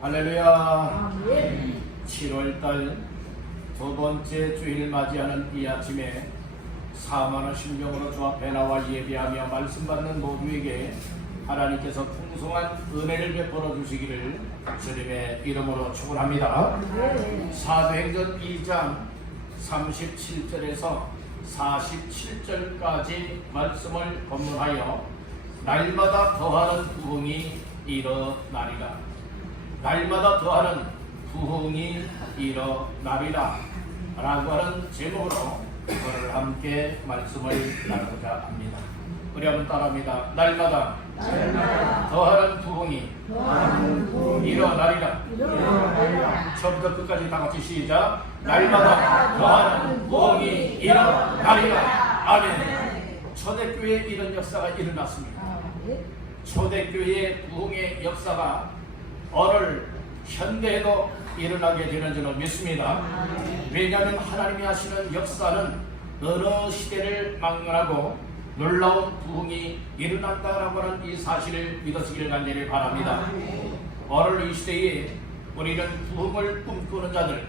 할렐루야. 7월달 두 번째 주일 맞이하는 이 아침에 사만한 심정으로 주 앞에 나와 예배하며 말씀 받는 모두에게 하나님께서 풍성한 은혜를 베풀어 주시기를 주님의 이름으로 축원합니다. 사도행전 2장 37절에서 47절까지 말씀을 본문하여 날마다 더하는 부흥이 일어나리라. 날마다 더하는 부흥이 일어나리라 라고 하는 제목으로 오늘 함께 말씀을 나누고자 합니다. 우리 한번 따라합니다. 날마다 더하는 부흥이 일어나리라. 처음부터 끝까지 다 같이 시작. 날마다 더하는 부흥이 일어나리라. 아멘. 초대교회에 이런 역사가 일어났습니다. 초대교회의 부흥의 역사가 오늘 현대에도 일어나게 되는 줄로 믿습니다. 왜냐하면 하나님이 하시는 역사는 어느 시대를 막론하고 놀라운 부흥이 일어난다라고 하는 이 사실을 믿으시기를 간절히 바랍니다. 오늘 이 시대에 우리는 부흥을 꿈꾸는 자들,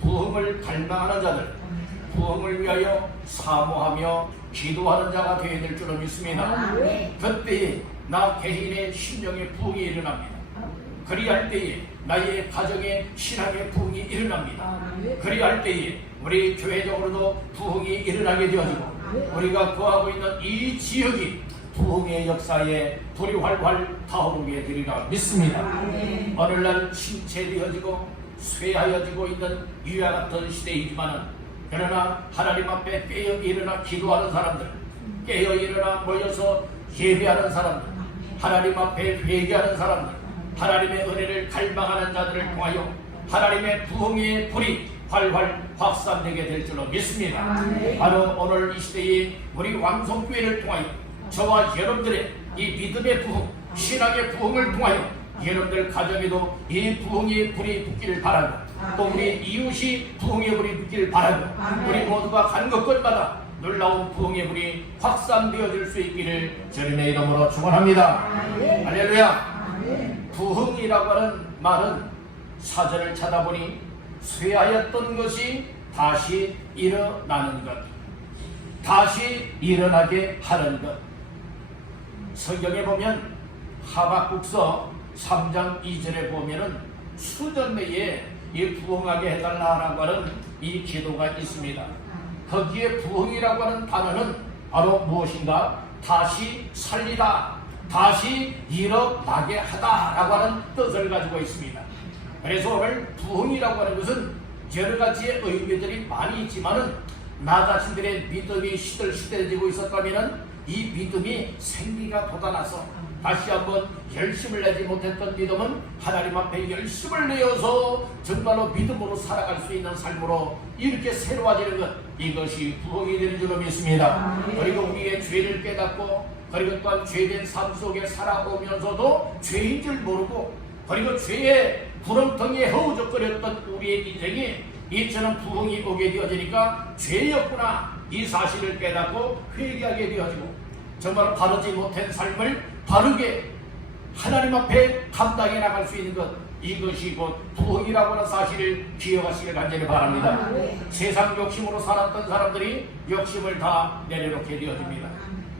부흥을 갈망하는 자들, 부흥을 위하여 사모하며 기도하는 자가 되어야 될 줄로 믿습니다. 그때 나 개인의 심령의 부흥이 일어납니다. 그리할 때에 나의 가정의 신앙의 부흥이 일어납니다. 그리할 때에 우리 교회적으로도 부흥이 일어나게 되어지고 우리가 거하고 있는 이 지역이 부흥의 역사에 불이 활활 타오르게 되리라 믿습니다. 오늘날 침체되어지고 쇠하여지고 있는 이와 같은 시대이지만은 그러나 하나님 앞에 깨어 일어나 기도하는 사람들, 깨어 일어나 모여서 예배하는 사람들, 하나님 앞에 회개하는 사람들, 하나님의 은혜를 갈망하는 자들을 통하여 하나님의 부흥의 불이 활활 확산되게 될 줄로 믿습니다. 바로 오늘 이 시대에 우리 왕성교회를 통하여 저와 여러분들의 이 믿음의 부흥, 신앙의 부흥을 통하여 여러분들 가정에도 이 부흥의 불이 붙기를 바라고 또 우리 이웃이 부흥의 불이 붙기를 바라고 우리 모두가 가는 곳곳마다 놀라운 부흥의 불이 확산되어질 수 있기를 주님의 이름으로 축원합니다. 할렐루야. 부흥이라고 하는 말은 사전을 찾아보니 쇠하였던 것이 다시 일어나는 것, 다시 일어나게 하는 것. 성경에 보면 하박국서 3장 2절에 보면은 수년 내에 이 부흥하게 해달라고 하는 이 기도가 있습니다. 거기에 부흥이라고 하는 단어는 바로 무엇인가? 다시 살리다, 다시 일어나게 하다라고 하는 뜻을 가지고 있습니다. 그래서 오늘 부흥이라고 하는 것은 여러 가지의 의미들이 많이 있지만은 나 자신들의 믿음이 시들시들해지고 있었다면은 이 믿음이 생기가 돋아나서 다시 한번 열심을 내지 못했던 믿음은 하나님 앞에 열심을 내어서 정말로 믿음으로 살아갈 수 있는 삶으로 이렇게 새로워지는 것, 이것이 부흥이 되는 줄로 믿습니다. 그리고 우리의 죄를 깨닫고 그리고 또한 죄된 삶 속에 살아오면서도 죄인 줄 모르고 그리고 죄의 구렁텅이에 허우적거렸던 우리의 인생이 이처럼 부흥이 오게 되어지니까 죄였구나 이 사실을 깨닫고 회개하게 되어지고 정말 바르지 못한 삶을 바르게 하나님 앞에 감당해 나갈 수 있는 것, 이것이 곧 부흥이라고 하는 사실을 기억하시길 간절히 바랍니다. 세상 욕심으로 살았던 사람들이 욕심을 다 내려놓게 되어집니다.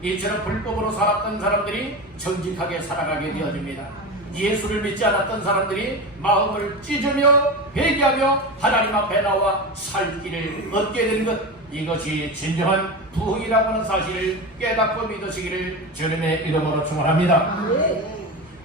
이처럼 불법으로 살았던 사람들이 정직하게 살아가게 되어집니다. 예수를 믿지 않았던 사람들이 마음을 찢으며 회개하며 하나님 앞에 나와 살 길을 얻게 되는 것, 이것이 진정한 부흥이라고 하는 사실을 깨닫고 믿으시기를 주님의 이름으로 축원합니다.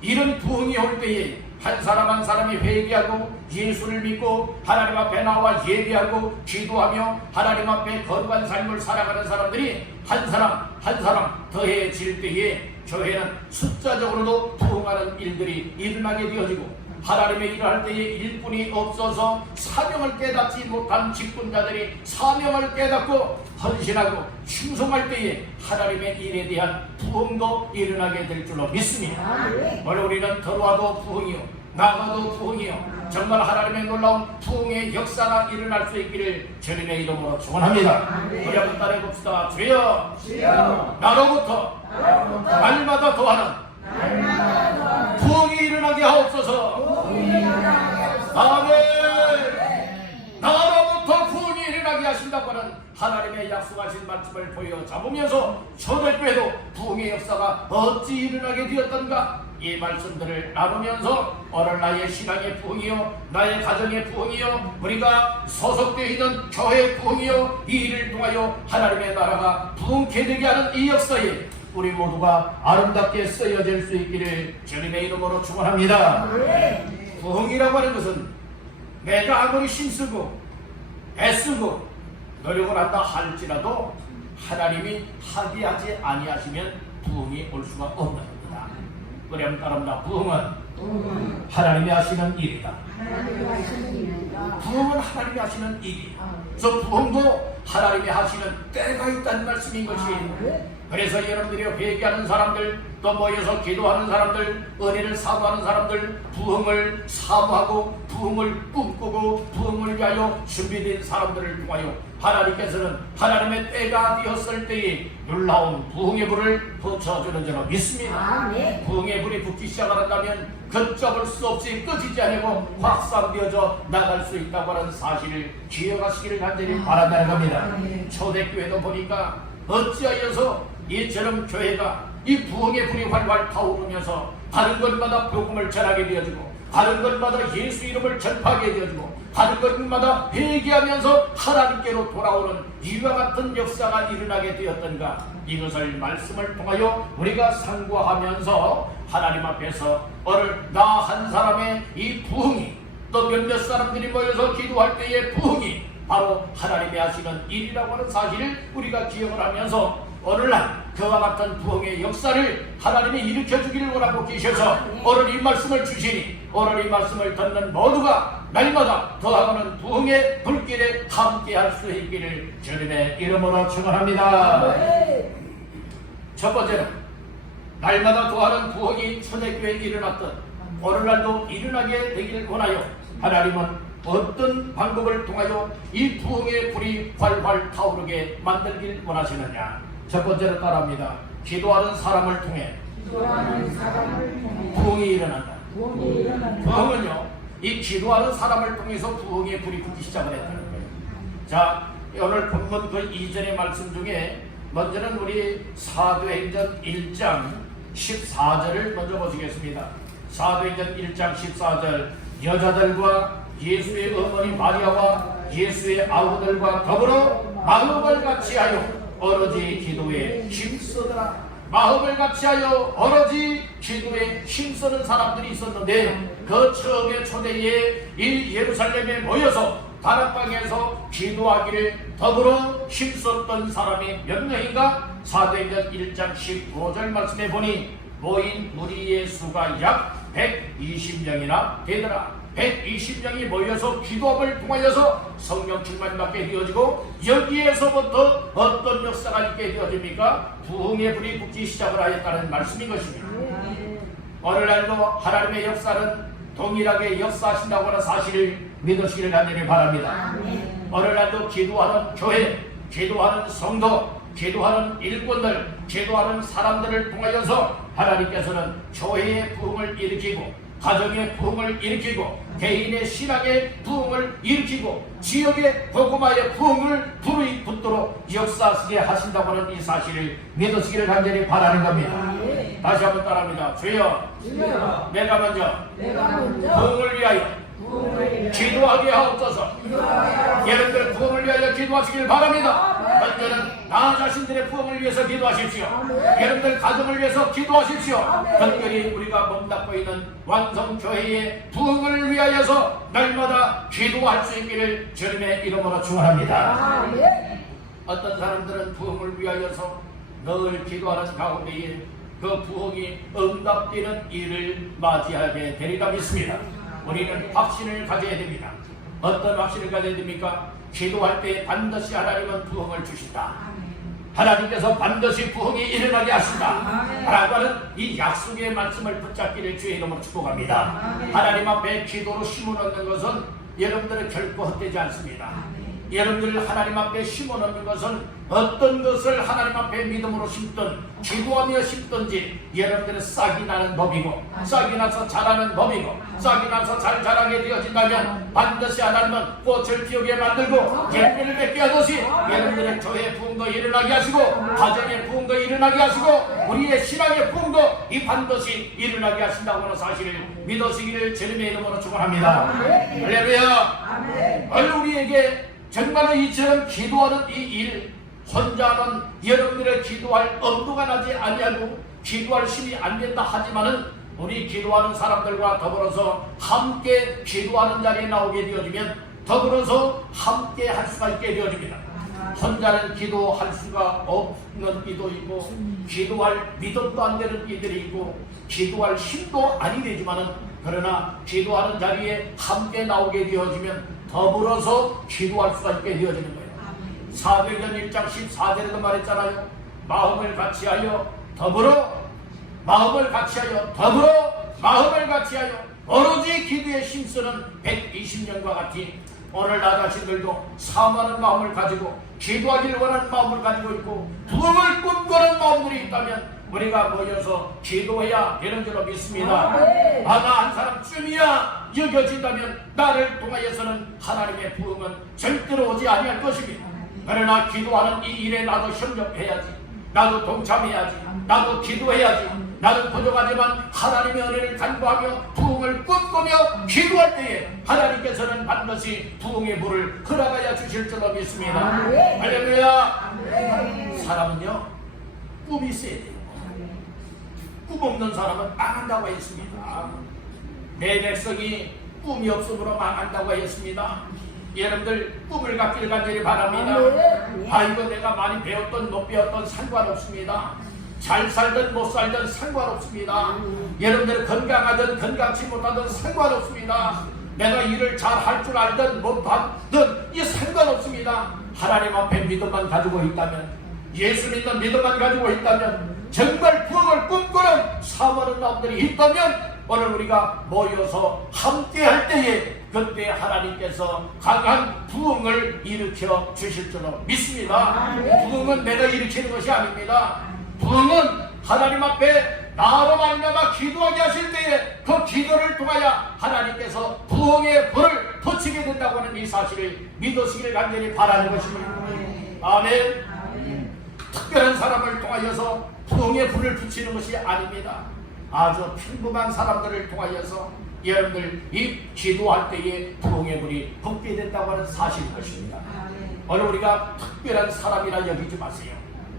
이런 부흥이 올 때에 한 사람 한 사람이 회개하고 예수를 믿고 하나님 앞에 나와 예배하고 기도하며 하나님 앞에 거룩한 삶을 살아가는 사람들이 한 사람 한 사람 더해질 때에 교회는 숫자적으로도 부흥하는 일들이 일어나게 되어지고 하나님의 일을 할 때에 일꾼이 없어서 사명을 깨닫지 못한 직분자들이 사명을 깨닫고 헌신하고 충성할 때에 하나님의 일에 대한 부흥도 일어나게 될 줄로 믿습니다. 오늘 우리는 들어와도 부흥이요 나가도 부흥이요 정말 하나님의 놀라운 부흥의 역사가 일어날 수 있기를 주님의 이름으로 축원합니다. 우리 한번 따라해 봅시다. 주여 나로부터 날마다 더하는 하나님의 약속하신 말씀을 보여 잡으면서 초대교회도 부흥의 역사가 어찌 일어나게 되었던가, 이 말씀들을 나누면서 오늘 나의 신앙의 부흥이요, 나의 가정의 부흥이요, 우리가 소속되어 있는 교회의 부흥이요, 이 일을 통하여 하나님의 나라가 부흥케 되게 하는 이 역사에 우리 모두가 아름답게 쓰여질 수 있기를 주님의 이름으로 축원합니다. 부흥이라고 하는 것은 내가 아무리 힘쓰고 애쓰고 노력을 한다 할지라도 하나님이 하게 하지 아니하시면 부흥이 올 수가 없는 겁니다. 그럼 따릅니다. 부흥은 하나님이 하시는 일이다. 부흥은 하나님이 하시는 일이다. 저 부흥도 하나님이 하시는 때가 있다는 말씀인 것이에요. 그래서 여러분들이 회개하는 사람들, 또 모여서 기도하는 사람들, 은혜를 사모하는 사람들, 부흥을 사모하고 부흥을 꿈꾸고 부흥을 위하여 준비된 사람들을 통하여 하나님께서는 하나님의 때가 되었을 때에 놀라운 부흥의 불을 붙여주는 줄로 믿습니다. 부흥의 불이 붙기 시작한다면 걷잡을 수 없이 꺼지지 않고 확산되어져 나갈 수 있다고 하는 사실을 기억하시기를 간절히 바란다는 겁니다. 초대교회도 보니까 어찌하여서 이처럼 교회가 이 부흥의 불이 활활 타오르면서 가는 곳마다 복음을 전하게 되어지고, 가는 곳마다 예수 이름을 전파하게 되어지고, 가는 곳마다 회개하면서 하나님께로 돌아오는 이와 같은 역사가 일어나게 되었던가, 이것을 말씀을 통하여 우리가 상고하면서 하나님 앞에서 오늘 나 한 사람의 이 부흥이, 또 몇몇 사람들이 모여서 기도할 때의 부흥이 바로 하나님이 하시는 일이라고 하는 사실을 우리가 기억을 하면서 오늘날 그와 같은 부흥의 역사를 하나님이 일으켜주기를 원하고 계셔서 오늘 이 말씀을 주시니, 오늘 이 말씀을 듣는 모두가 날마다 더하고는 부흥의 불길에 함께할 수 있기를 주님의 이름으로 축원합니다. 첫 번째는 날마다 더하는 부흥이 초대교회에 일어났던 오늘날도 일어나게 되기를 원하여 하나님은 어떤 방법을 통하여 이 부흥의 불이 활활 타오르게 만들길 원하시느냐. 첫 번째로 따라합니다. 기도하는 사람을 통해 부흥이 일어난다. 부흥은요, 이 기도하는 사람을 통해서 부흥의 불이 붙기 시작을 했다는 거예요. 자, 오늘 본문 그 이전의 말씀 중에 먼저는 우리 사도행전 1장 14절을 먼저 보시겠습니다. 사도행전 1장 14절, 여자들과 예수의 어머니 마리아와 예수의 아우들과 더불어 마음을 같이하여 오로지 기도에 힘쓰더라. 마음을 같이하여 오로지 기도에 힘쓰는 사람들이 있었는데, 그 처음에 초대에 이 예루살렘에 모여서 다락방에서 기도하기를 더불어 힘썼던 사람이 몇 명인가? 사도행전 1장 15절 말씀에 보니 모인 무리의 수가 약 120명이나 되더라. 120명이 모여서 기도함을 통하여서 성령 충만이 받게 되어지고, 여기에서부터 어떤 역사가 있게 되어집니까? 부흥의 불이 붙기 시작을 하였다는 말씀인 것입니다. 오늘날도 하나님의 역사는 동일하게 역사하신다고 하는 사실을 믿으시기를 간절히 바랍니다. 오늘날도 기도하는 교회, 기도하는 성도, 기도하는 일꾼들, 기도하는 사람들을 통하여서 하나님께서는 교회의 부흥을 일으키고, 가정의 부흥을 일으키고, 개인의 신앙의 부흥을 일으키고, 지역의 복음화의 부흥을 불이 붙도록 역사하시게 하신다고 하는 이 사실을 믿으시기를 간절히 바라는 겁니다. 다시 한번 따라합니다. 주여, 내가 먼저 부흥을 위하여 기도하게 하옵소서. 여러분들 부흥을 위하여 기도하시길 바랍니다. 먼저는 나 자신들의 부흥을 위해서 기도하십시오. 여러분들 가정을 위해서 기도하십시오. 특별히 우리가 몸담고 있는 완성교회의 부흥을 위하여서 날마다 기도할 수 있기를 주님의 이름으로 축원합니다. 어떤 사람들은 부흥을 위하여서 늘 기도하는 가운데에 그 부흥이 응답되는 일을 맞이하게 되리라 믿습니다. 우리는 확신을 가져야 됩니다. 어떤 확신을 가져야 됩니까? 기도할 때 반드시 하나님은 부흥을 주신다. 하나님께서 반드시 부흥이 일어나게 하신다 라고 하는 이 약속의 말씀을 붙잡기를 주의 이름으로 축복합니다. 하나님 앞에 기도로 힘을 얻는 것은 여러분들은 결코 헛되지 않습니다. 여러분들 하나님 앞에 심어놓는 것은 어떤 것을 하나님 앞에 믿음으로 심든 기도하며 심든지 여러분들은 싹이 나는 법이고 싹이 나서 자라는 법이고 싹이 나서 잘 자라게 되어진다면 반드시 하나님은 꽃을 피우게 만들고 열매를 맺게 하듯이 여러분들의 교회 부흥도 일어나게 하시고 가정의 부흥도 일어나게 하시고 우리의 신앙의 부흥도 이 반드시 일어나게 하신다고 하는 사실을 믿으시기를 주님의 이름으로 축원합니다. 할렐루야. 오늘 우리에게 정말로 이처럼 기도하는 이 일 혼자 하면 여러분들의 기도할 엄두가 나지 아니하고 기도할 힘이 안 된다 하지만은 우리 기도하는 사람들과 더불어서 함께 기도하는 자리에 나오게 되어지면 더불어서 함께 할 수가 있게 되어집니다. 혼자는 기도할 수가 없는 이도 있고 기도할 믿음도 안 되는 이들이 있고 기도할 힘도 아니 되지만은 그러나 기도하는 자리에 함께 나오게 되어지면 더불어서 기도할 수가 있게 되어지는 거예요. 사도행전 1장 14절에도 말했잖아요. 마음을 같이하여 더불어 마음을 같이하여 더불어 마음을 같이하여 오로지 기도에 힘쓰는 120년과 같이 오늘 나 자신들도 사모하는 마음을 가지고 기도하기를 원하는 마음을 가지고 있고 부흥을 꿈꾸는 마음들이 있다면 우리가 모여서 기도해야 되는 줄로 믿습니다. 나 한 사람쯤이야 여겨진다면 나를 통하여서는 하나님의 부흥은 절대로 오지 아니할 것입니다. 그러나 기도하는 이 일에 나도 협력해야지, 나도 동참해야지, 나도 기도해야지. 나도 부족하지만 하나님의 은혜를 간구하며 부흥을 꿈꾸며 기도할 때에 하나님께서는 반드시 부흥의 불을 허락하여 주실 줄로 믿습니다. 할렐루야. 사람은요 꿈이 있어야 돼요. 꿈 없는 사람은 망한다고 했습니다. 내 백성이 꿈이 없으므로 망한다고 했습니다. 여러분들 꿈을 갖기를 간절히 바랍니다. 아이고 내가 많이 배웠던 못 배웠던 상관없습니다. 잘 살든 못 살든 상관없습니다. 여러분들 건강하든 건강치 못하든 상관없습니다. 내가 일을 잘 할 줄 알든 못하든 이 상관없습니다. 하나님 앞에 믿음만 가지고 있다면, 예수 믿는 믿음만 가지고 있다면, 정말 부흥을 꿈꾸는 사모하는 마음들이 있다면 오늘 우리가 모여서 함께 할 때에 그때 하나님께서 강한 부흥을 일으켜 주실 줄로 믿습니다. 부흥은 내가 일으키는 것이 아닙니다. 부흥은 하나님 앞에 나로 말미암아 기도하게 하실 때에 그 기도를 통하여 하나님께서 부흥의 불을 붙이게 된다고 하는 이 사실을 믿으시기를 간절히 바라는 것입니다. 아멘. 특별한 사람을 통하여서 부흥의 불을 붙이는 것이 아닙니다. 아주 평범한 사람들을 통하여서 여러분들 이 기도할 때에 부흥의 불이 붙게 된다고 하는 사실인 것입니다. 오늘 우리가 특별한 사람이라 여기지 마세요.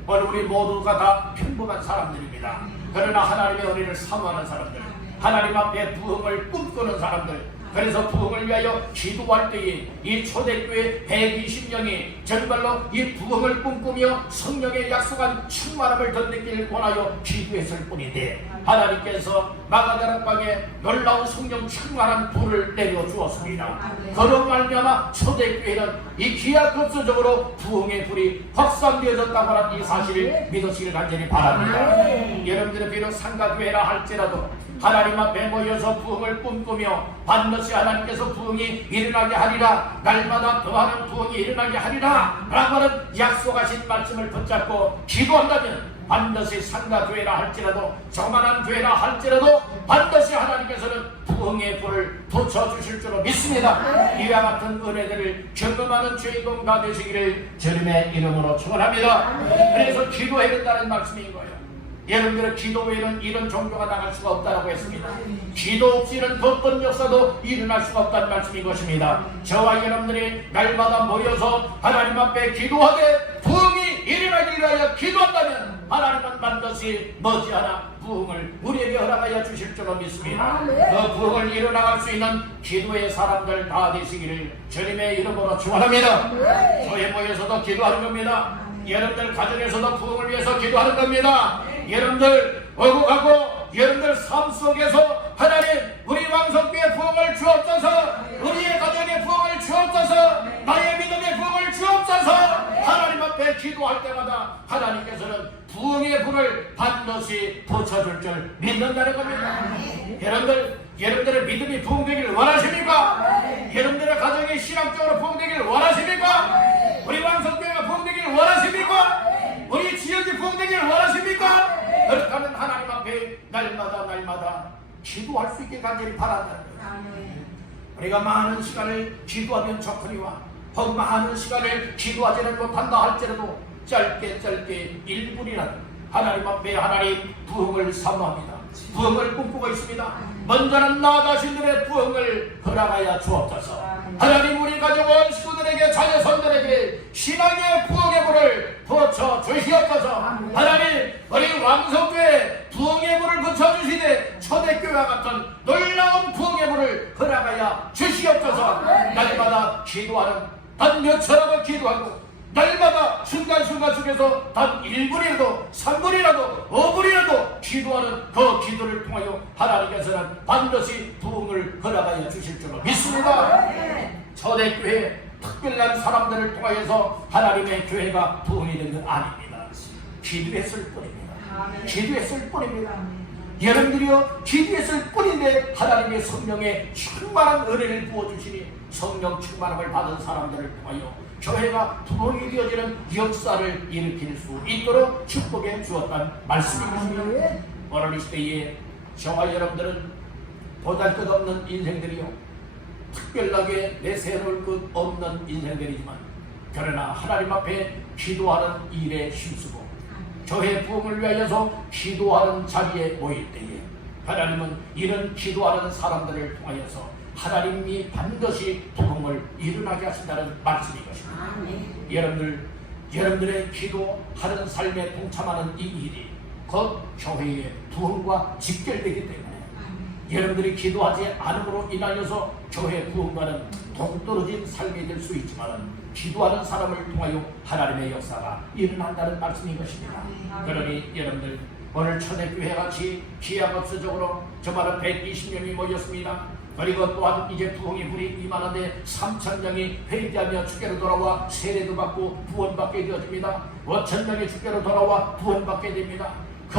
오늘 우리 모두가 다 평범한 사람들입니다. 그러나 하나님의 은혜를 사모하는 사람들, 하나님 앞에 부흥을 꿈꾸는 사람들, 그래서 부흥을 위하여 기도할 때에 이 초대교회 120명이 정말로 이 부흥을 꿈꾸며 성령의 약속한 충만함을 덧느끼를 원하여 기도했을 뿐인데 하나님께서 마가다락방에 놀라운 성령 충만한 불을 내려주었습니다. 그로 말미암아 초대교회는 이 기하급수적으로 부흥의 불이 확산되어졌다고 하는 이 사실을 믿으시길 간절히 바랍니다. 여러분들은 비록 상가교회라 할지라도 하나님 앞에 모여서 부흥을 꿈꾸며 반드시 하나님께서 부흥이 일어나게 하리라, 날마다 더하는 부흥이 일어나게 하리라 라고 하는 약속하신 말씀을 붙잡고 기도한다면 반드시 상가교회라 할지라도 조그만한 교회라 할지라도 반드시 하나님께서는 부흥의 불을 붙여주실 줄로 믿습니다. 이와 같은 은혜들을 경험하는 주인공 다 되시기를 주님의 이름으로 축원합니다. 그래서 기도해야 된다는 말씀인 거예요. 여러분들의 기도 외에는 이런 종교가 나갈 수가 없다고 했습니다. 기도 없이는 어떤 역사도 일어날 수가 없다는 말씀인 것입니다. 저와 여러분들이 날마다 모여서 하나님 앞에 기도하되 부흥이 일어나기 위하여 기도한다면 하나님은 반드시 머지않아 부흥을 우리에게 허락하여 주실 줄로 믿습니다. 그 부흥을 일어나갈 수 있는 기도의 사람들 다 되시기를 주님의 이름으로 축원합니다. 교회 모여서도 기도하는 겁니다. 여러분들 가정에서도 부흥을 위해서 기도하는 겁니다. 여러분들 어국하고 여러분들 삶 속에서 하나님 우리 왕성교회 부흥을 주옵소서, 우리의 가정의 부흥을 주옵소서, 나의 믿음의 부흥을 주옵소서. 하나님 앞에 기도할 때마다 하나님께서는 부흥의 불을 반드시 붙여줄 줄 믿는다는 겁니다. 여러분들 여러분들의 믿음이 부흥되기를 원하십니까? 여러분들의 가정이 신앙적으로 부흥되기를 원하십니까? 우리 왕성교회가 부흥되기를 원하십니까? 우리 지역이 부흥되기를 원하십니까? 그렇다면 하나님 앞에 날마다 기도할 수 있게 간절히 바란다는 거예요. 우리가 많은 시간을 기도하면 좋거니와 혹 많은 시간을 기도하지는 못한다 할지라도 짧게 1분이라도 하나님 앞에 하나님 부흥을 사모합니다. 부흥을 꿈꾸고 있습니다. 먼저는 나 자신들의 부흥을 허락하여 주옵소서. 하나님 우리 가족원 식구들에게 자녀손들에게 신앙의 부흥의 불을 붙여 주시옵소서. 하나님 우리 왕성교회 부흥의 불을 붙여 주시되 초대교회와 같은 놀라운 부흥의 불을 허락하여 주시옵소서. 날마다 기도하는 단 몇초라도 기도하고 날마다 순간순간 속에서 단 1분이라도 3분이라도 5분이라도 기도하는 그 기도를 통하여 하나님께서는 반드시 부흥을 허락하여 주실 줄로 믿습니다. 초대교회 특별한 사람들을 통하여서 하나님의 교회가 부흥이 된 건 아닙니다. 기도했을 뿐입니다. 기도했을 뿐입니다. 여러분들이요 기도했을 뿐인데 하나님의 성령에 충만한 은혜를 부어주시니 성령 충만함을 받은 사람들을 통하여 교회가 부흥이 되어지는 역사를 일으킬 수 있도록 축복해 주었다는 말씀인 것입니다. 오늘 이 시대에 저와 여러분들은 보잘것없는 인생들이요 특별하게 내세울 것 없는 인생들이지만 그러나 하나님 앞에 기도하는 일에 힘쓰고 교회 부흥을 위하여서 기도하는 자리에 모일 때에 하나님은 이런 기도하는 사람들을 통하여서 하나님이 반드시 부흥을 일어나게 하신다는 말씀인 것입니다. 여러분들의 기도하는 삶에 동참하는 이 일이 곧 교회의 부흥과 직결되기 때문에 여러분들이 기도하지 않음으로 인하여서 교회 부흥과는 동떨어진 삶이 될 수 있지만 기도하는 사람을 통하여 하나님의 역사가 일어난다는 말씀인 것입니다. 그러니 여러분들 오늘 초대교회 같이 기하급수적으로 저마다 120명이 모였습니다. 그리고 또한 이제 부흥의 불이 임하는데 3,000명이 회개하며 주께로 돌아와 세례도 받고 구원받게 되어집니다. 5,000명이 주께로 돌아와 구원받게 됩니다. 그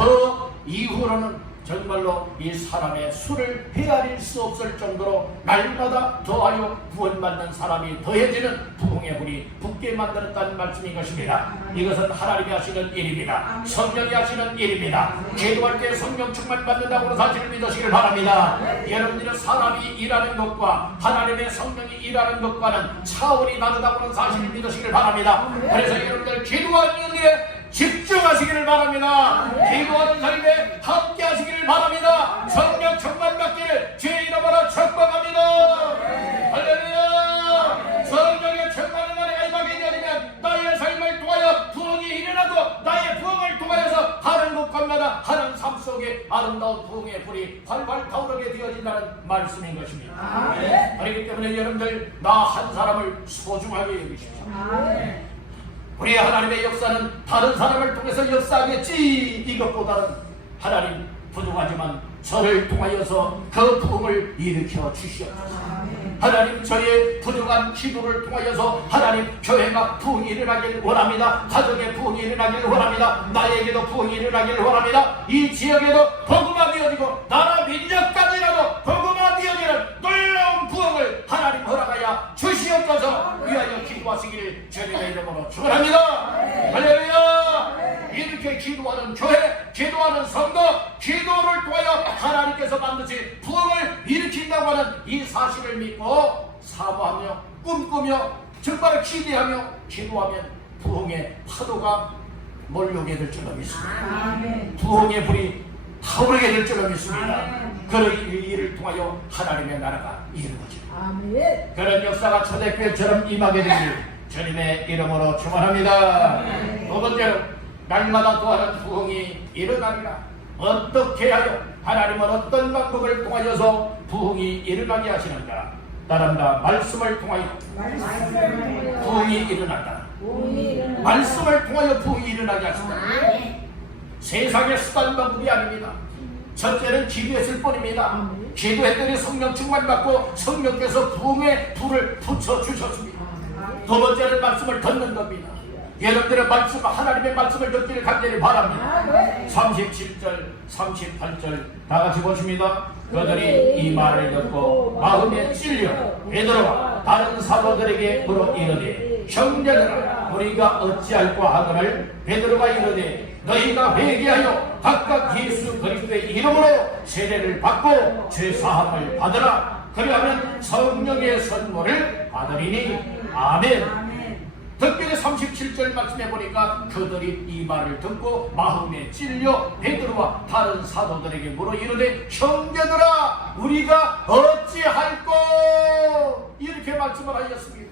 이후로는 정말로 이 사람의 수를 헤아릴 수 없을 정도로 날마다 더하여 구원받는 사람이 더해지는 부흥의 불이 붙게 만들었다는 말씀인 것입니다. 이것은 하나님이 하시는 일입니다. 성령이 하시는 일입니다. 기도할 때 성령 충만 받는다고 사실을 믿으시길 바랍니다. 여러분들은 사람이 일하는 것과 하나님의 성령이 일하는 것과는 차원이 다르다고 사실을 믿으시길 바랍니다. 그래서 여러분들 기도하는 일에 집중하시기를 바랍니다. 기도하는 삶에 함께 하시기를 바랍니다. 성령 충만 받기를 주의 이름으로 축복합니다. 할렐루야. 성령의 충만한 은혜가 임하게 되면 나의 삶을 통하여 부흥이 일어나고 나의 부흥을 통하여서 하는 곳간마다 하는 삶 속에 아름다운 부흥의 불이 활활 타오르게 되어진다는 말씀인 것입니다. 그렇기 때문에 여러분들 나 한 사람을 소중하게 여기십시오. 우리 하나님의 역사는 다른 사람을 통해서 역사하겠지 이것보다는 하나님 부족하지만 저를 통하여서 그 부흥을 일으켜 주시옵소서. 하나님 저의 부족한 기도를 통하여서 하나님 교회가 부흥이 일어나기를 원합니다. 가정의 부흥이 일어나기를 원합니다. 나에게도 부흥이 일어나기를 원합니다. 이 지역에도 복음화 되어지고 나라 민족까지라도 복음화 되어지는 놀라운 부흥을 하나님 허락하여 주시옵소서. 위하여 기도하시기를 주님의 이름으로 축원합니다. 할렐루야. 이렇게 기도하는 교회, 기도하는 성도, 기도를 통하여 하나님께서 반드시 부흥을 일으킨다고 하는 이 사실을 믿고 사모하며 꿈꾸며 정말 기대하며 기도하면 부흥의 파도가 몰려오게 될 줄로 믿습니다. 부흥의 불이 타오르게 될 줄로 믿습니다. 그런 일을 통하여 하나님의 나라가 이루어집니다. 그런 역사가 초대교회처럼 임하게 되길 주님의 이름으로 축원합니다. 두 번째로 날마다 또하는 부흥이 일어나리라. 어떻게 하여 하나님은 어떤 방법을 통하여서 부흥이 일어나게 하시는가? 따른다. 말씀을 통하여 부흥이 일어난다. 말씀을 통하여 부흥이 일어나게 하신다. 세상의 수단 방법이 아닙니다. 첫째는 기도했을 뿐입니다. 기도했더니 성령 충만 받고 성령께서 부흥의 불을 붙여주셨습니다. 두 번째는 말씀을 듣는 겁니다. 여러분들의 말씀, 하나님의 말씀을 듣기를 간절히 바랍니다. 37절, 38절 다 같이 보십니다. 그들이 이 말을 듣고 마음에 찔려 베드로와 다른 사도들에게 물어 이르되 형제들아 우리가 어찌할꼬 하거늘 베드로가 이르되 너희가 회개하여 각각 예수 그리스도의 이름으로 세례를 받고 죄사함을 받으라. 그리하면 성령의 선물을 받으리니. 아멘. 특별히 37절 말씀해 보니까 그들이 이 말을 듣고 마음에 찔려 베드로와 다른 사도들에게 물어 이르되 형제들아 우리가 어찌할꼬 이렇게 말씀을 하셨습니다.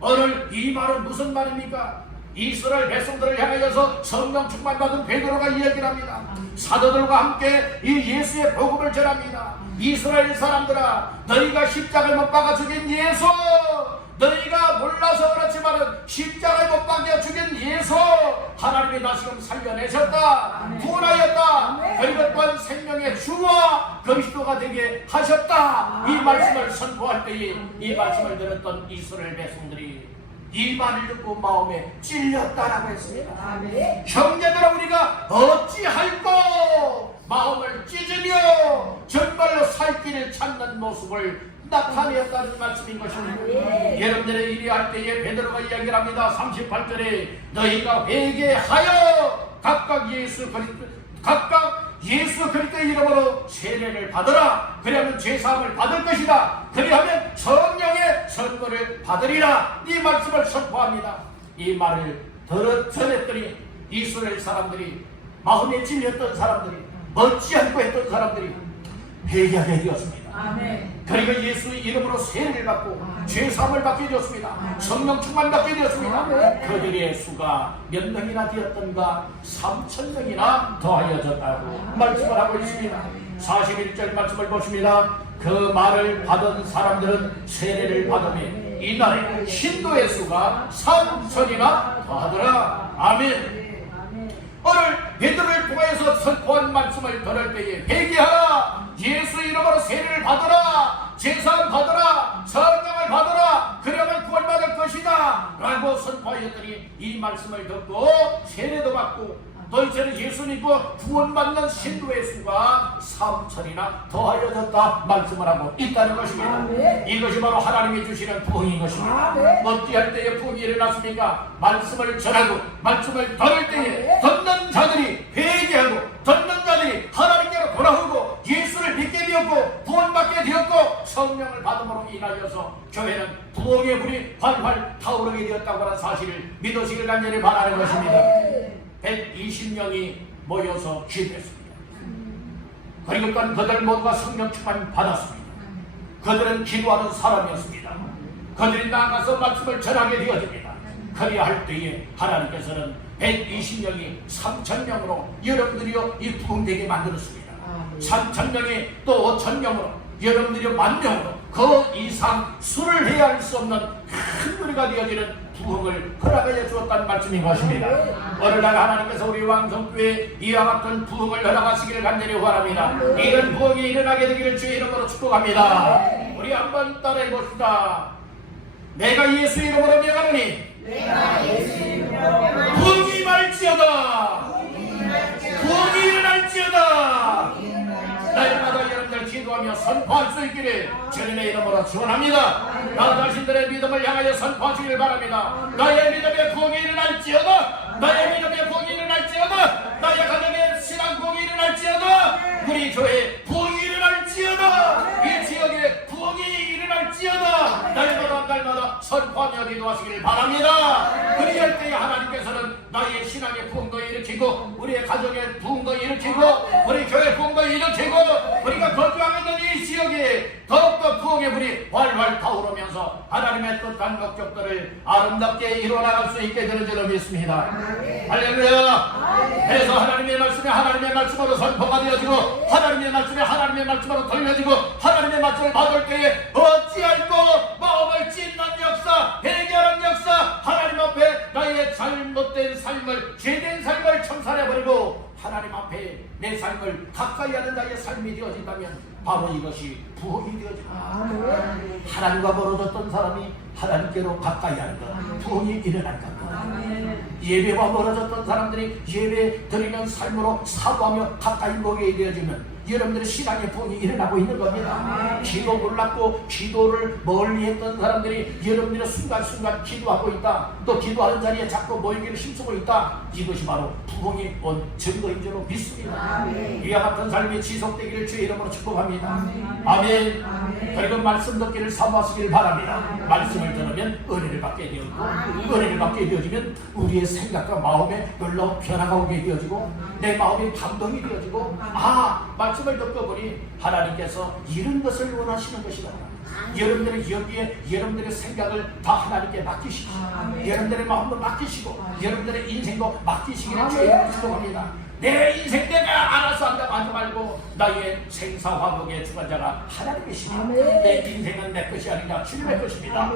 오늘 이 말은 무슨 말입니까? 이스라엘 백성들을 향하여서 성령 충만받은 베드로가 이야기를 합니다. 사도들과 함께 이 예수의 복음을 전합니다. 이스라엘 사람들아 너희가 십자가에 못 박아 죽인 예수, 너희가 몰라서 그렇지만은 십자가에 못 박아 죽인 예수 하나님이 다시금 살려내셨다, 구원하였다. 그리고 또한 생명의 주와 그리스도가 되게 하셨다. 이 말씀을 선포할 때에 이 말씀을 들었던 이스라엘 백성들이 이 말을 듣고 마음에 찔렸다라고 했습니다. 형제들아 우리가 어찌할꼬 마음을 찢으며 정말로 살 길을 찾는 모습을 나타내었다는 말씀인 것입니다. 여러분들의 일이 할 때에 베드로가 이야기를 합니다. 38절에 너희가 회개하여 각각 예수 그리스도의 이름으로 세례를 받으라. 그리하면 죄사함을 받을 것이다. 그리하면 성령의 선물을 받으리라. 이 말씀을 선포합니다. 이 말을 전했더니 이스라엘 사람들이, 마음에 찔렸던 사람들이, 멋지 않고 했던 사람들이 회개하게 되었습니다. 그리고 예수의 이름으로 세례를 받고 죄사함을 받게 되었습니다. 성령 충만 받게 되었습니다. 그들의 수가 몇 명이나 되었던가 3,000명이나 더하여졌다고 말씀을 하고 있습니다. 41절 말씀을 보십니다. 그 말을 받은 사람들은 세례를 받으며 이날에 신도의 수가 3,000이나 더하더라. 아멘. 오늘 베드로를 통해서 선포한 말씀을 들을 때에 회개하라, 예수 이름으로 세례를 받으라, 제사함 받으라, 성령을 받으라, 그러면 구원받을 것이다 라고 선포하였더니 이 말씀을 듣고 세례도 받고 또 이제는 예수 믿고 구원받는 신도의 수가 3,000이나 더하여졌다 말씀을 하고 있다는 것입니다. 이것이 바로 하나님이 주시는 부흥인 것입니다. 어찌할 때에 부흥이 일어났습니까? 말씀을 전하고 말씀을 들을 때에 듣는 자들이 회개하고 듣는 자들이 하나님께로 돌아오고 예수를 믿게 되었고 구원받게 되었고 성령을 받음으로 인하여서 교회는 부흥의 불이 활활 타오르게 되었다고 하는 사실을 믿으시길 간절히 바라는 것입니다. 120명이 모여서 기도했습니다. 그리고 또한 그들 모두가 성령 충만 받았습니다. 그들은 기도하는 사람이었습니다. 그들이 나가서 말씀을 전하게 되어집니다. 그리할 때에 하나님께서는 120명이 3,000명으로 여러분들이요 이 부흥되게 만들었습니다. 3,000명이 또 5,000명으로 여러분들이 10,000명으로 그 이상 수를 헤아릴 수 없는 큰 무리가 되어지는 부흥을 허락하여 주었다는 말씀인 것입니다. 오늘날 하나님께서 우리 왕성교회에 이와 같은 부흥을 허락하시기를 간절히 바랍니다. 이런 부흥이 일어나게 되기를 주의 이름으로 축복합니다. 우리 한번 따라해 봅시다. 내가 예수 이름으로 명하노니 부흥이 말지어다. 부흥이 일어날지어다. 날마다 여러분들 기도하며 선포할 수 있기를 주님의 이름으로 축원합니다. 나 자신들의 믿음을 향하여 선포하시길 바랍니다. 나의 믿음의 부흥이 일어날지어다. 나의 믿음의 부흥이 일어날지어다. 나의 가정의 신앙 부흥이 일어날지어다. 우리 교회에 부흥이 일어날지어다. 이 지역에 부흥이 일어날지어다. 날마다 선포하며 기도하시길 바랍니다. 그리할 때에 하나님께서는 나의 신앙의 부흥도 일으키고 우리의 가정의 부흥도 일으키고 우리 교회 부흥도 일으키고 우리가 거주하는 이 지역에 더욱더 부흥의 불이 활활 타오르면서 하나님의 뜻한 목적들을 아름답게 이루어나갈 수 있게 되는 줄로 믿습니다. 할렐루야. 그래서 하나님의 말씀이 하나님의 말씀으로 선포가 되어지고 하나님의 말씀이 하나님의 말씀으로 들려지고 하나님의 말씀을 받을 때에 어찌할꼬 마음을 찢는 역사, 회개하는 역사, 하나님 앞에 나의 잘못된 삶을, 죄된 삶을 청산해버리고 하나님 앞에 내 삶을 가까이 하는 나의 삶이 되어진다면 바로 이것이 부흥이 되어집니다. 하나님과 멀어졌던 사람이 하나님께로 가까이 하는 것, 부흥이 일어날 겁니다. 예배와 멀어졌던 사람들이 예배 드리는 삶으로 사고하며 가까이 모게 되어지면 여러분들의 신앙의 부흥이 일어나고 있는 겁니다. 기도 몰랐고 기도를 멀리했던 사람들이 여러분들의 순간순간 기도하고 있다. 또 기도하는 자리에 자꾸 모이기를 힘쓰고 있다. 이것이 바로 부흥이 온 증거인 줄로 믿습니다. 이와 같은 삶이 지속되기를 주의 이름으로 축복합니다. 아멘. 그리고 말씀 듣기를 사모하시기를 바랍니다. 말씀을 들으면 은혜를 받게 되었고, 은혜를 받게 되어지면 우리의 생각과 마음에 놀라운 변화가 오게 되어지고, 내 마음에 감동이 되어지고, 말씀을 듣고 보니 하나님께서 이런 것을 원하시는 것이다. 여러분들의 여기에 여러분들의 생각을 다 하나님께 맡기시고, 여러분들의 마음도 맡기시고, 여러분들의 인생도 맡기시기를 주의 축복합니다. 내 인생 내가 알아서 한다고 하지 말고 나의 생사화복의 주관자가 하나님이시며, 내 인생은 내 것이 아니라 주님의 것입니다.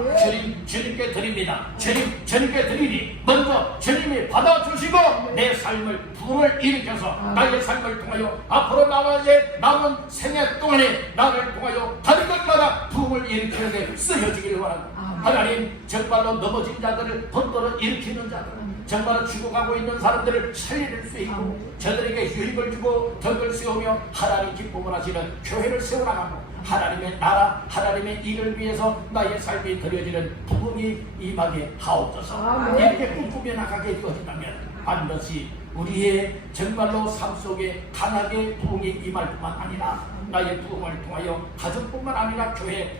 주님께 드립니다. 주님께 드리니 먼저 주님이 받아주시고 내 삶을 부흥을 일으켜서 나의 삶을 통하여 앞으로 나와의 남은 생애 동안에 나를 통하여 다른 것마다 부흥을 일으키는 데 쓰여지기를 원합니다. 하나님, 정말로 넘어진 자들을 번더러 일으키는 자들, 정말로 죽어가고 있는 사람들을 살릴 수 있고, 저들에게 유익을 주고 덕을 세우며 하나님 기쁨을 하시는 교회를 세워나가고, 하나님의 나라, 하나님의 일을 위해서 나의 삶이 드려지는 부흥이 임하게 하옵소서. 이렇게 꿈꾸며 나가게 되어진다면 반드시 우리의 정말로 삶 속에 강하게 부흥이 임할 뿐만 아니라 나의 부흥을 통하여 가족뿐만 아니라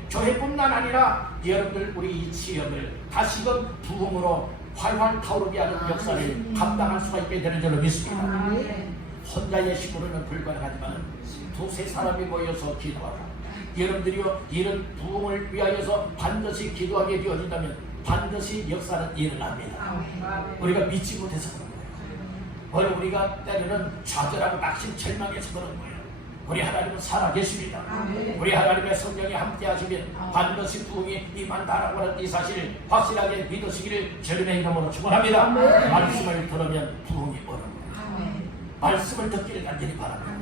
교회뿐만 아니라 여러분들 우리 이 지역을 다시금 부흥으로 활활 타오르게 하는 역사를 감당할 수가 있게 되는 줄로 믿습니다. 혼자의 힘으로는 불가능하지만 두세 사람이 모여서 기도하라. 여러분들이요, 이런 부흥을 위하여서 반드시 기도하게 되어진다면 반드시 역사는 일어납니다. 우리가 믿지 못해서 그런 거예요. 우리가 때로는 좌절하고 낙심 절망해서 그런 거예요. 우리 하나님은 살아계십니다. 우리 하나님의 성령이 함께 하시면 반드시 부흥이 임한다라고 하는 이 사실을 확실하게 믿으시기를 주님의 이름으로 축원합니다. 말씀을 들으면 부흥이 오는 거예요. 말씀을 듣기를 간절히 바랍니다.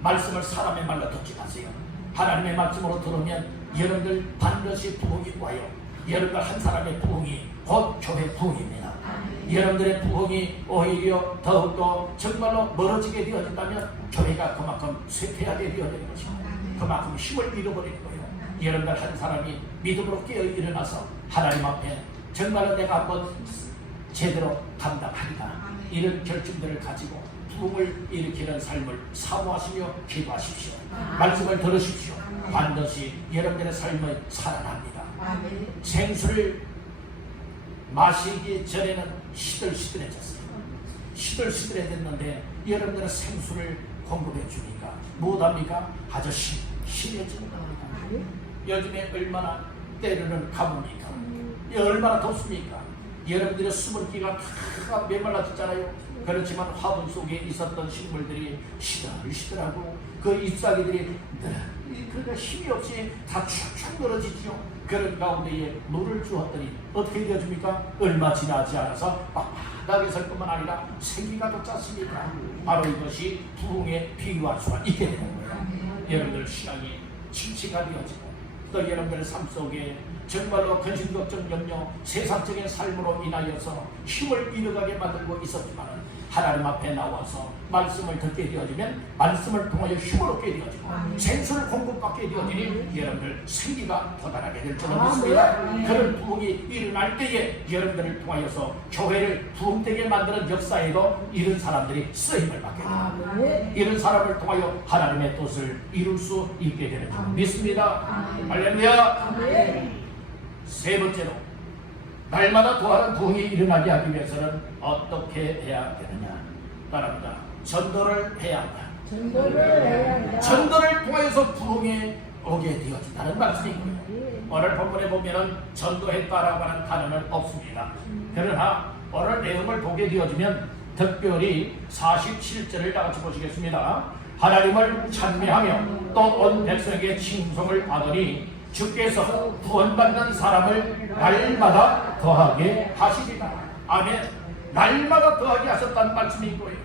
말씀을 사람의 말로 듣지 마세요. 하나님의 말씀으로 들으면 여러분들 반드시 부흥이 와요. 여러분들 한 사람의 부흥이 곧 교회 부흥입니다. 여러분들의 부흥이 오히려 더욱더 정말로 멀어지게 되어진다면 교회가 그만큼 쇠퇴하게 되어지는 것입니다. 그만큼 힘을 잃어버리는 거예요. 여러분들 한 사람이 믿음으로 깨어 일어나서 하나님 앞에 정말로 내가 한번 제대로 감당하리라, 이런 결심들을 가지고 부흥을 일으키는 삶을 사모하시며 기도하십시오. 말씀을 들으십시오. 반드시 여러분들의 삶은 살아납니다. 생수를 마시기 전에는 시들시들해졌어요. 시들시들해졌는데 여러분들은 생수를 공급해 주니까 무엇합니까? 아주 심해지는 겁니다. 요즘에 얼마나 때로는 가뭄입니까? 얼마나 덥습니까? 여러분들의 수분기가 다 메말라졌잖아요. 그렇지만 화분 속에 있었던 식물들이 시들시들하고 그 잎사귀들이 그러니까 힘이 없이 다 축축 늘어지죠. 그런 가운데에 물을 주었더니 어떻게 되어줍니까? 얼마 지나지 않아서 바닥에 설 뿐만 아니라 생기가 돋았습니다. 바로 이것이 부흥에 비유할 수가 있게 되는 거예요. 여러분들 신앙이 침체가 되어지고, 또 여러분들의 삶 속에 정말로 근심, 걱정, 염려, 세상적인 삶으로 인하여서 힘을 잃어가게 만들고 있었지만 하나님 앞에 나와서 말씀을 듣게 되어지면 말씀을 통하여 힘을 얻게 되어지고 생수를 공급받게 되어지니 여러분들 생기가 돋아나게 될 줄로 믿습니다. 그런 부흥이 일어날 때에 여러분들을 통하여서 교회를 부흥되게 만드는 역사에도 이런 사람들이 쓰임을 받게 됩니다. 이런 사람을 통하여 하나님의 뜻을 이룰 수 있게 되는 줄로 믿습니다. 할렐루야. 세 번째로, 날마다 더하는 부흥이 일어나게 하기 위해서는 어떻게 해야 되느냐? 따릅니다. 전도를 해야 한다. 전도를 통해서 부흥에 오게 되어진다는 말씀이고요. 오늘 본문에 보면은 전도했다라고 하는 단어는 없습니다. 그러나 오늘 내용을 보게 되어지면 특별히 47절을 다 같이 보시겠습니다. 하나님을 찬미하며 또 온 백성에게 칭송을 하더니 주께서 구원받는 사람을 날마다 더하게 하시리라. 아멘. 날마다 더하게 하셨다는 말씀인 거예요.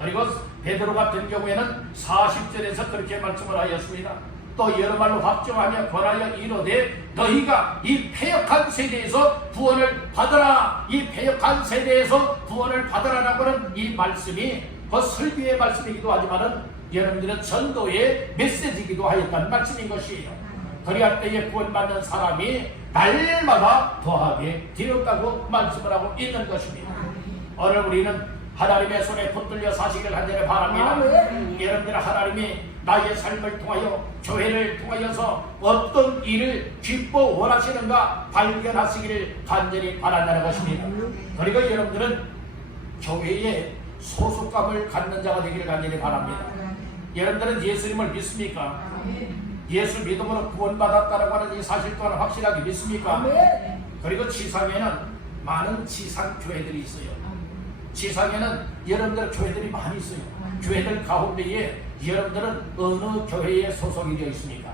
그리고 베드로 같은 경우에는 40절에서 그렇게 말씀을 하였습니다. 또 여러 말로 확정하며 권하여 이르되 너희가 이 패역한 세대에서 구원을 받으라. 이 패역한 세대에서 구원을 받으라라고 하는 이 말씀이 그 설교의 말씀이기도 하지만은 여러분들은 전도의 메시지이기도 하였다는 말씀인 것이에요. 그리할 때에 구원받는 사람이 날마다 더하게 되었다고 말씀을 하고 있는 것입니다. 오늘 우리는 하나님의 손에 붙들려 사시길 간절히 바랍니다. 여러분들 하나님이 나의 삶을 통하여 교회를 통하여서 어떤 일을 기뻐 원하시는가 발견하시기를 간절히 바란다는 것입니다. 그리고 여러분들은 교회에 소속감을 갖는 자가 되기를 간절히 바랍니다. 여러분들은 예수님을 믿습니까? 예수 믿음으로 구원받았다고 하는 이 사실 또한 확실하게 믿습니까? 그리고 지상에는 많은 지상 교회들이 있어요. 지상에는 여러분들 교회들이 많이 있어요. 교회들 가운데에 여러분들은 어느 교회에 소속이 되어 있습니까?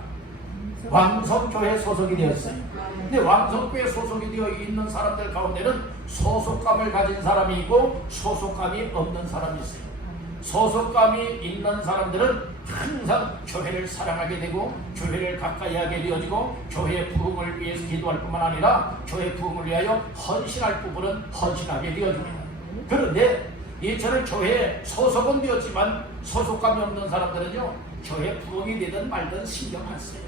왕성교회 소속이 되어 있어요. 근데 왕성교회 소속이 되어 있는 사람들 가운데는 소속감을 가진 사람이 있고 소속감이 없는 사람이 있어요. 소속감이 있는 사람들은 항상 교회를 사랑하게 되고 교회를 가까이 하게 되어지고 교회의 부흥을 위해서 기도할 뿐만 아니라 교회 부흥을 위하여 헌신할 부분은 헌신하게 되어집니다. 그런데 이처럼 교회에 소속은 되었지만 소속감이 없는 사람들은요, 교회 부흥이 되든 말든 신경 안 써요.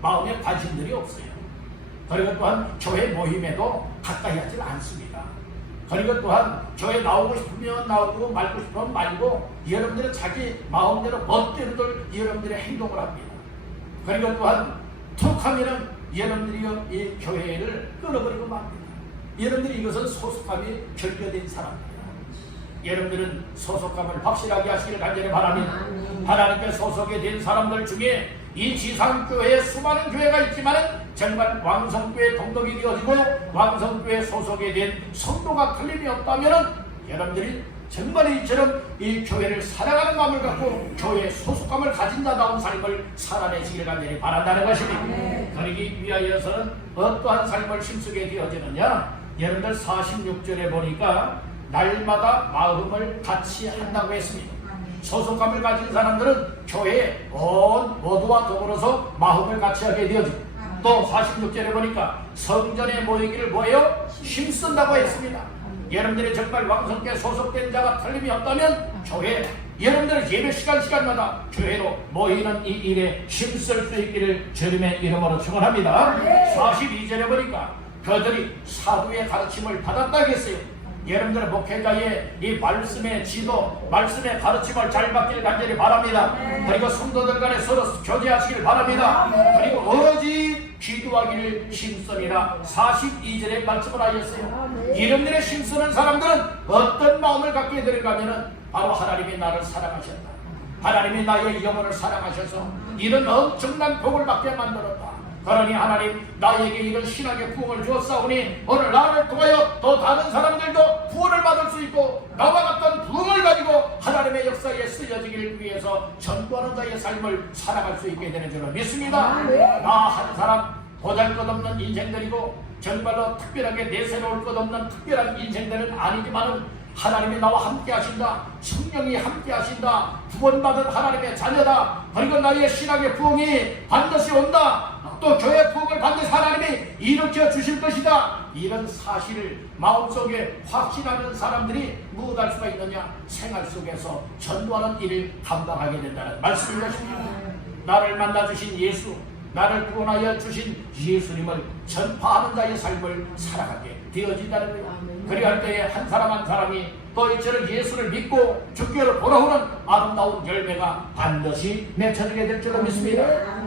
마음에 관심들이 없어요. 그리고 또한 교회 모임에도 가까이 하질 않습니다. 그리고 또한 교회 나오고 싶으면 나오고 말고 싶으면 말고 여러분들은 자기 마음대로 멋대로들 여러분들의 행동을 합니다. 그리고 또한 툭 하면은 여러분들이 이 교회를 끊어버리고 맙니다. 여러분들이 이것은 소속감이 결여된 사람입니다. 여러분들은 소속감을 확실하게 하시기를 간절히 바랍니다. 하나님께 소속이 된 사람들 중에 이 지상교회에 수많은 교회가 있지만 정말 왕성교회 동덕이 되어지고 왕성교회 소속이 된 성도가 틀림이 없다면 여러분들이 정말 이처럼 이 교회를 사랑하는 마음을 갖고 교회에 소속감을 가진 자다운 삶을 살아내시기를 간절히 바란다는 것입니다. 그러기 위하여서는 어떠한 삶을 힘쓰게 되어지느냐, 여러분들 46절에 보니까 날마다 마음을 같이 한다고 했습니다. 소속감을 가진 사람들은 교회에 온 모두와 더불어서 마음을 같이 하게 되어집니다. 또 46절에 보니까 성전에 모이기를 뭐예요? 힘쓴다고 했습니다. 여러분들이 정말 왕성교회 소속된 자가 틀림이 없다면 교회, 여러분들은 예배 시간마다 교회로 모이는 이 일에 힘쓸 수 있기를 주님의 이름으로 축원합니다. 42절에 보니까 그들이 사도의 가르침을 받았다 했어요. 여러분들의 목회자의 이 말씀의 지도, 말씀의 가르침을 잘 받기를 간절히 바랍니다. 그리고 성도들 간에 서로 교제하시길 바랍니다. 그리고 오로지 기도하기를 힘쓰니라 42절에 말씀을 하였어요. 여러분들의 힘쓰는 사람들은 어떤 마음을 갖게 되는가 하면 바로 하나님이 나를 사랑하셨다, 하나님이 나의 영혼을 사랑하셔서 이런 엄청난 복을 받게 만들었다. 그러니 하나님 나에게 이런 신앙의 부흥을 주었사오니 오늘 나를 통하여 또 다른 사람들도 구원을 받을 수 있고 나와 같은 부흥을 가지고 하나님의 역사에 쓰여지기를 위해서 전도하는 자의 삶을 살아갈 수 있게 되는 줄로 믿습니다. 나 한 사람 보잘것없는 인생들이고 정말로 특별하게 내세울 것 없는 특별한 인생들은 아니지만은 하나님이 나와 함께 하신다, 성령이 함께 하신다, 구원받은 하나님의 자녀다, 그리고 나의 신앙의 부흥이 반드시 온다, 또 교회 부흥을 반드시 하나님이 일으켜 주실 것이다, 이런 사실을 마음속에 확신하는 사람들이 무엇할 수가 있느냐? 생활 속에서 전도하는 일을 감당하게 된다는 말씀인 것입니다. 나를 만나 주신 예수, 나를 구원하여 주신 예수님을 전파하는 자의 삶을 살아가게 되어진다는 거예요. 그리할 때에 한 사람 한 사람이 또 이처럼 예수를 믿고 주께로 돌아오는 아름다운 열매가 반드시 맺혀지게 될 줄로 믿습니다.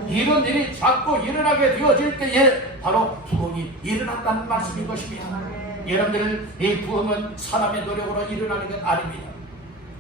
이런 일이 자꾸 일어나게 되어질 때에 바로 부흥이 일어난다는 말씀인 것입니다. 여러분들은 이 부흥은 사람의 노력으로 일어나는 것 아닙니다.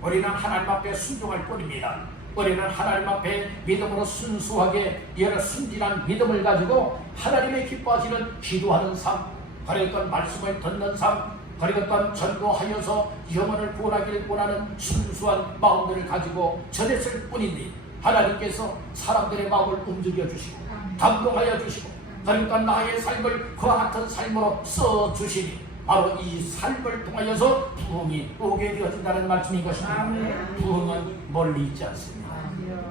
우리는 하나님 앞에 순종할 뿐입니다. 우리는 하나님 앞에 믿음으로 순수하게 여러 순진한 믿음을 가지고 하나님의 기뻐하시는 기도하는 삶, 그리고 말씀을 듣는 삶, 그리고 또한 전도하여서 영혼을 구원하기를 원하는 순수한 마음들을 가지고 전했을 뿐인데 하나님께서 사람들의 마음을 움직여 주시고 감동하여 주시고 그러니까 나의 삶을 그와 같은 삶으로 써주시니 바로 이 삶을 통하여서 부흥이 오게 되어진다는 말씀인 것입니다. 부흥은 멀리 있지 않습니다.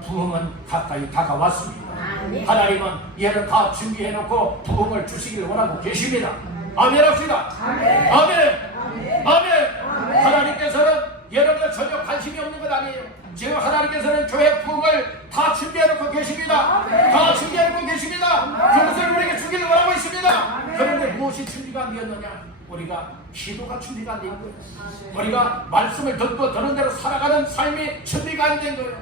부흥은 가까이 다가왔습니다. 하나님은 얘를 다 준비해놓고 부흥을 주시길 원하고 계십니다. 아멘 합시다. 아멘. 아멘. 하나님께서는 여러분들 전혀 관심이 없는 것 아니에요. 지금 하나님께서는 교회 부흥을 다 준비해놓고 계십니다. 다 준비해놓고 계십니다. 그것을 우리에게 주기를 원하고 있습니다. 그런데 무엇이 준비가 안 되었느냐? 우리가 기도가 준비가 안 된 거예요. 우리가 말씀을 듣고 들은 대로 살아가는 삶이 준비가 안 된 거예요.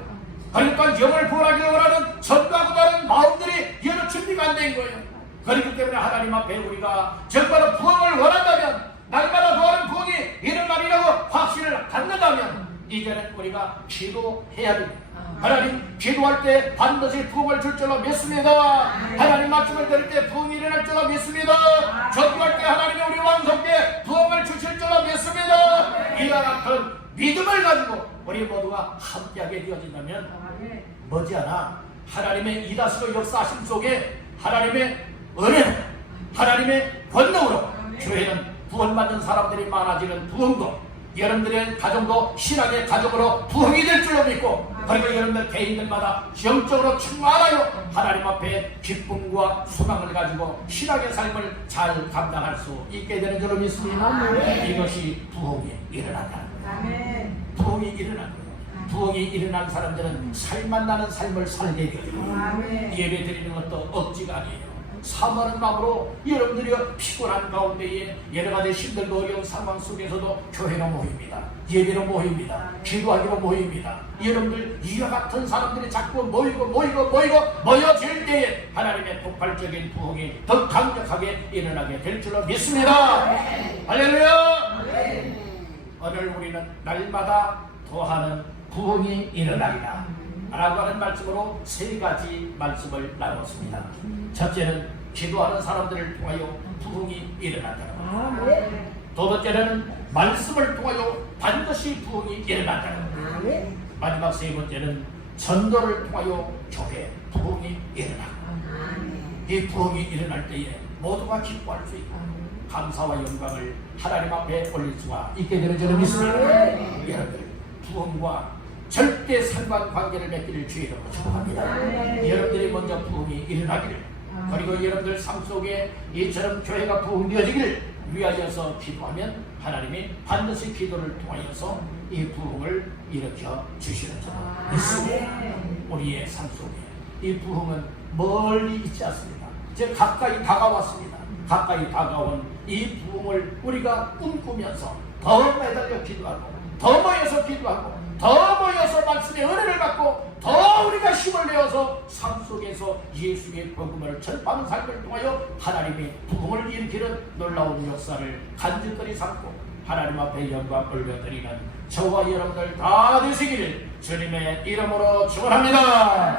그러니까 영을 구원하기를 원하는 전도하고 다른 마음들이 여러 준비가 안 된 거예요. 그렇기 때문에 하나님 앞에 우리가 정말로 부흥을 원한다면, 날마다 더하는 부흥이 일어나리라고 확신을 갖는다면 이제는 우리가 기도해야 됩니다. 하나님, 기도할 때 반드시 부흥을 줄 줄로 믿습니다. 하나님 말씀을 들을 때 부흥이 일어날 줄로 믿습니다. 전도할 때 하나님이 우리 왕성께 부흥을 주실 줄로 믿습니다. 이와 같은 믿음을 가지고 우리 모두가 함께하게 되어진다면 머지않아 하나님의 이다시고 역사하심 속에 하나님의 은혜, 하나님의 권능으로 교회는 구원받는 사람들이 많아지는 부흥도, 여러분들의 가정도 신앙의 가정으로 부흥이 될 줄로 믿고, 그리고 여러분들 개인들마다 영적으로 충만하여 하나님 앞에 기쁨과 소망을 가지고 신앙의 삶을 잘 감당할 수 있게 되는 줄로 믿습니다. 이것이 부흥이 일어난다는 거예요. 부흥이 일어난 거예요. 부흥이 일어난 사람들은 살만 나는 삶을 살게 되어요. 예배 드리는 것도 억지가 아니에요. 사모하는 마음으로 여러분들이 피곤한 가운데에 여러가지 힘들고 어려운 상황 속에서도 교회로 모입니다. 예배로 모입니다. 기도하기로 모입니다. 여러분들 이와 같은 사람들이 자꾸 모여질 때에 하나님의 폭발적인 부흥이 더 강력하게 일어나게 될 줄로 믿습니다. 할렐루야. 오늘 우리는 날마다 더하는 부흥이 일어나리라 라고 하는 말씀으로 세 가지 말씀을 나눴습니다. 첫째는 기도하는 사람들을 통하여 부흥이 일어난다는 것. 두 번째는 말씀을 통하여 반드시 부흥이 일어난다는 것. 마지막 세 번째는 전도를 통하여 교회 부흥이 일어나고, 이 부흥이 일어날 때에 모두가 기뻐할 수 있고 감사와 영광을 하나님 앞에 올릴 수가 있게 되는 줄을 믿습니다. 여러분들 부흥과 절대 상관관계를 맺기를 주의로 축복합니다. 여러분들이 먼저 부흥이 일어나기를, 그리고 여러분들 삶 속에 이처럼 교회가 부흥되어지기를 위하여서 기도하면 하나님이 반드시 기도를 통하여서 이 부흥을 일으켜 주시는 줄 믿습니다. 우리의 삶 속에 이 부흥은 멀리 있지 않습니다. 이제 가까이 다가왔습니다. 가까이 다가온 이 부흥을 우리가 꿈꾸면서 더 매달려 기도하고, 더 모여서 기도하고, 더 모여서 말씀의 은혜를 받고, 더 우리가 힘을 내어서 삶 속에서 예수의 복음을 전파하는 삶을 통하여 하나님이 부흥을 일으키는 놀라운 역사를 간직거리 삼고 하나님 앞에 영광 올려드리는 저와 여러분들 다 되시기를 주님의 이름으로 축원합니다.